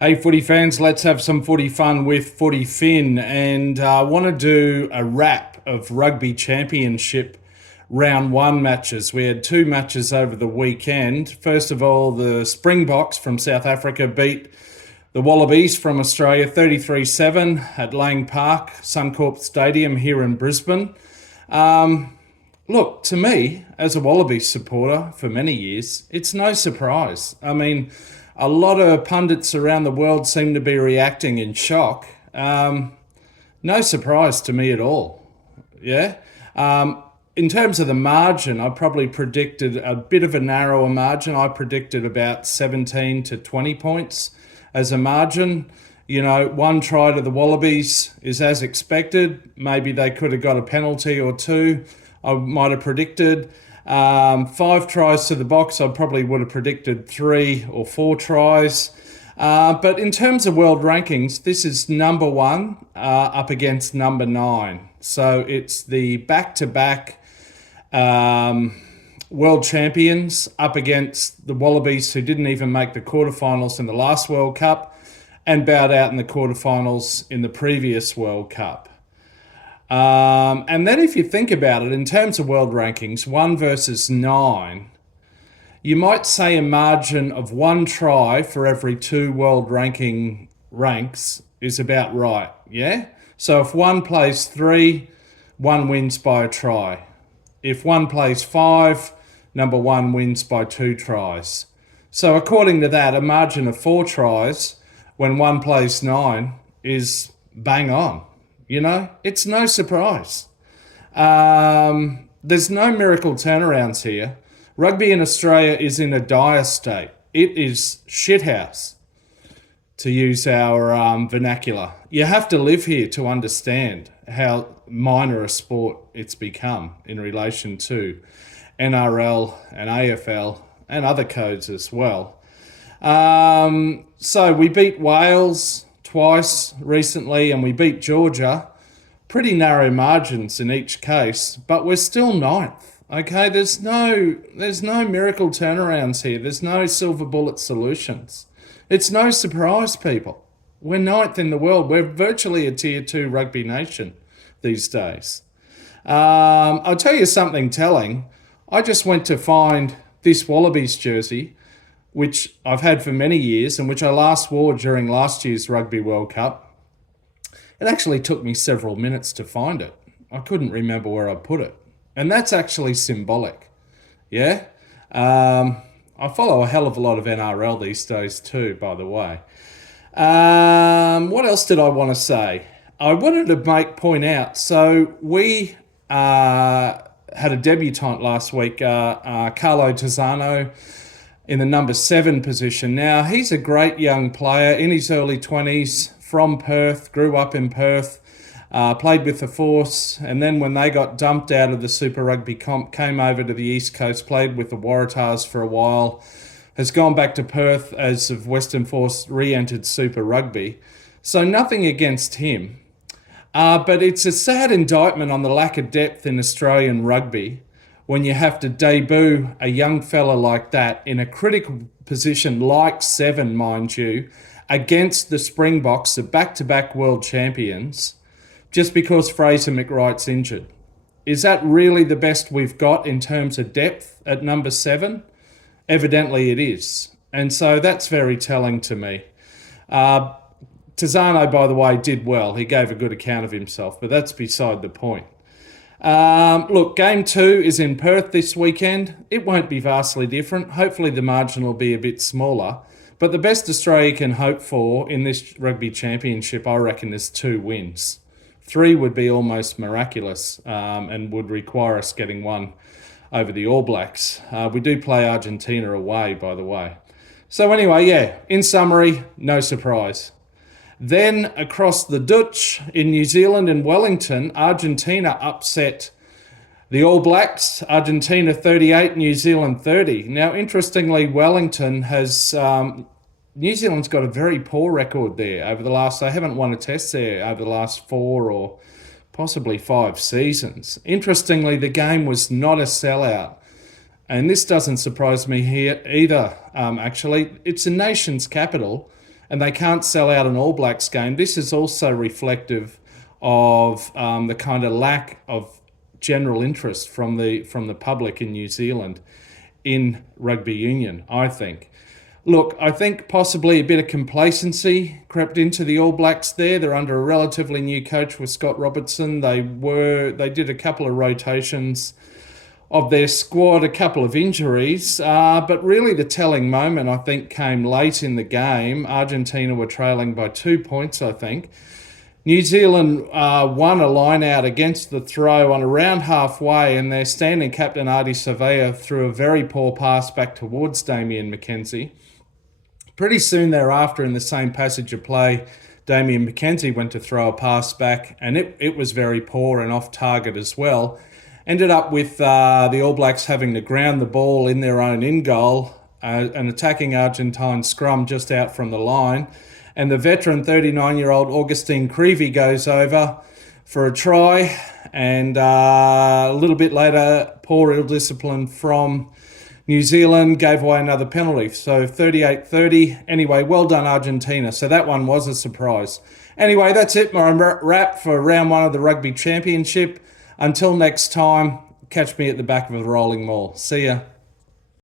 Hey, footy fans, let's have some footy fun with Footy Fin. And I want to do a wrap of Rugby Championship round one matches. We had two matches over the weekend. First of all, the Springboks from South Africa beat the Wallabies from Australia 33-7 at Lang Park, Suncorp Stadium here in Brisbane. Look, to me, as a Wallabies supporter for many years, it's no surprise. I mean, a lot of pundits around the world seem to be reacting in shock. No surprise to me at all. Yeah. In terms of the margin, I probably predicted a bit of a narrower margin. I predicted about 17 to 20 points as a margin. You know, one try to the Wallabies is as expected. Maybe they could have got a penalty or two, I might have predicted. Five tries to the Boks, I probably would have predicted 3 or 4 tries. But in terms of world rankings, this is number one up against number 9. So it's the back-to-back world champions up against the Wallabies, who didn't even make the quarterfinals in the last World Cup and bowed out in the quarterfinals in the previous World Cup. And then if you think about it, in terms of world rankings, 1 versus 9, you might say a margin of 1 try for every 2 world ranking ranks is about right, yeah? So if one plays 3, one wins by a try. If one plays 5, number 1 wins by 2 tries. So according to that, a margin of 4 tries when one plays 9 is bang on. You know, it's no surprise. There's no miracle turnarounds here. Rugby in Australia is in a dire state. It is shithouse, to use our vernacular. You have to live here to understand how minor a sport it's become in relation to NRL and AFL and other codes as well. So we beat Wales twice recently, and we beat Georgia. Pretty narrow margins in each case, but we're still 9th. Okay, there's no miracle turnarounds here. There's no silver bullet solutions. It's no surprise, people. We're 9th in the world. We're virtually a tier 2 rugby nation these days. I'll tell you something telling. I just went to find this Wallabies jersey, which I've had for many years and which I last wore during last year's Rugby World Cup. It actually took me several minutes to find it. I couldn't remember where I put it. And that's actually symbolic. Yeah? I follow a hell of a lot of NRL these days too, by the way. What else did I want to say? I wanted to point out, so we had a debutant last week, Carlo Tizzano, in the number 7 position. Now, he's a great young player in his early 20s, from Perth, grew up in Perth, played with the Force, and then when they got dumped out of the Super Rugby comp, came over to the East Coast, played with the Waratahs for a while, has gone back to Perth as of Western Force re-entered Super Rugby. So nothing against him. But it's a sad indictment on the lack of depth in Australian rugby when you have to debut a young fella like that in a critical position like 7, mind you, against the Springboks, the back-to-back world champions, just because Fraser McRight's injured. Is that really the best we've got in terms of depth at number 7? Evidently it is. And so that's very telling to me. Tizzano, by the way, did well. He gave a good account of himself, but that's beside the point. Look, game 2 is in Perth this weekend. It won't be vastly different. Hopefully the margin will be a bit smaller. But the best Australia can hope for in this rugby championship, I reckon, is 2 wins. 3 would be almost miraculous and would require us getting one over the All Blacks. We do play Argentina away, by the way. So anyway, yeah, in summary, no surprise. Then across the Dutch in New Zealand and Wellington, Argentina upset the All Blacks. Argentina 38, New Zealand 30. Now, interestingly, Wellington has... New Zealand's got a very poor record there over the last... They haven't won a test there over the last 4 or possibly 5 seasons. Interestingly, the game was not a sellout. And this doesn't surprise me here either, actually. It's a nation's capital. and they can't sell out an All Blacks game. This is also reflective of the kind of lack of general interest from the public in New Zealand in rugby union, I think. Look, I think possibly a bit of complacency crept into the All Blacks there. They're under a relatively new coach with Scott Robertson. They did a couple of rotations of their squad, a couple of injuries, but really the telling moment, I think, came late in the game. Argentina were trailing by 2 points, I think. New Zealand won a line out against the throw on around halfway, and their standing captain, Adi Savea, threw a very poor pass back towards Damien McKenzie. Pretty soon thereafter, in the same passage of play, Damien McKenzie went to throw a pass back, and it was very poor and off target as well. Ended up with the All Blacks having to ground the ball in their own in-goal, an attacking Argentine scrum just out from the line. And the veteran 39-year-old Augustine Creevy goes over for a try. And a little bit later, poor ill discipline from New Zealand gave away another penalty. So 38-30. Anyway, well done, Argentina. So that one was a surprise. Anyway, that's it. My wrap for round one of the Rugby Championship. Until next time, catch me at the back of a rolling mall. See ya.